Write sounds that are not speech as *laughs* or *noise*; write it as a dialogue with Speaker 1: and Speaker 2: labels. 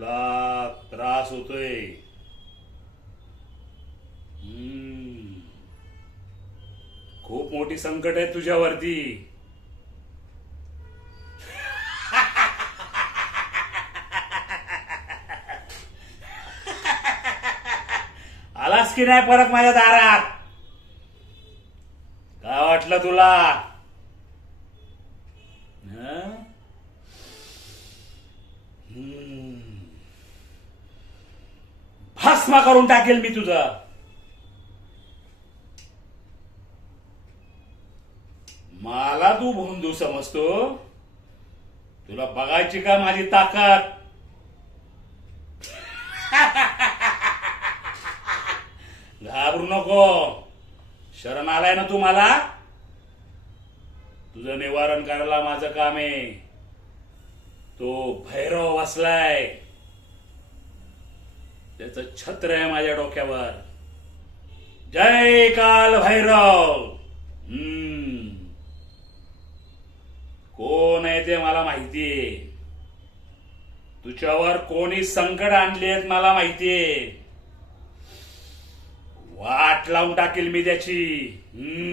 Speaker 1: त्रास होतोय. खूप मोठी संकट आहे तुझ्यावरती. आलास की नाही परत माझ्या दारात? काय वाटलं तुला? भस्मा करून टाकेल मी तुझं. मला तू भोंदू समजतो. तुला बघायची का माझी ताकद? *laughs* घाबरू नको. शरण आलाय ना तू मला? तुझं निवारण करायला माझं काम आहे. तो भैरव बसलाय त्याचं छत्र आहे माझ्या डोक्यावर. जय काल भैरव. कोण आहे ते मला माहितीये तुझ्यावर कोणी संकट आणले आहेत मला माहितीये वाट लावून टाकेल मी त्याची. हम्म.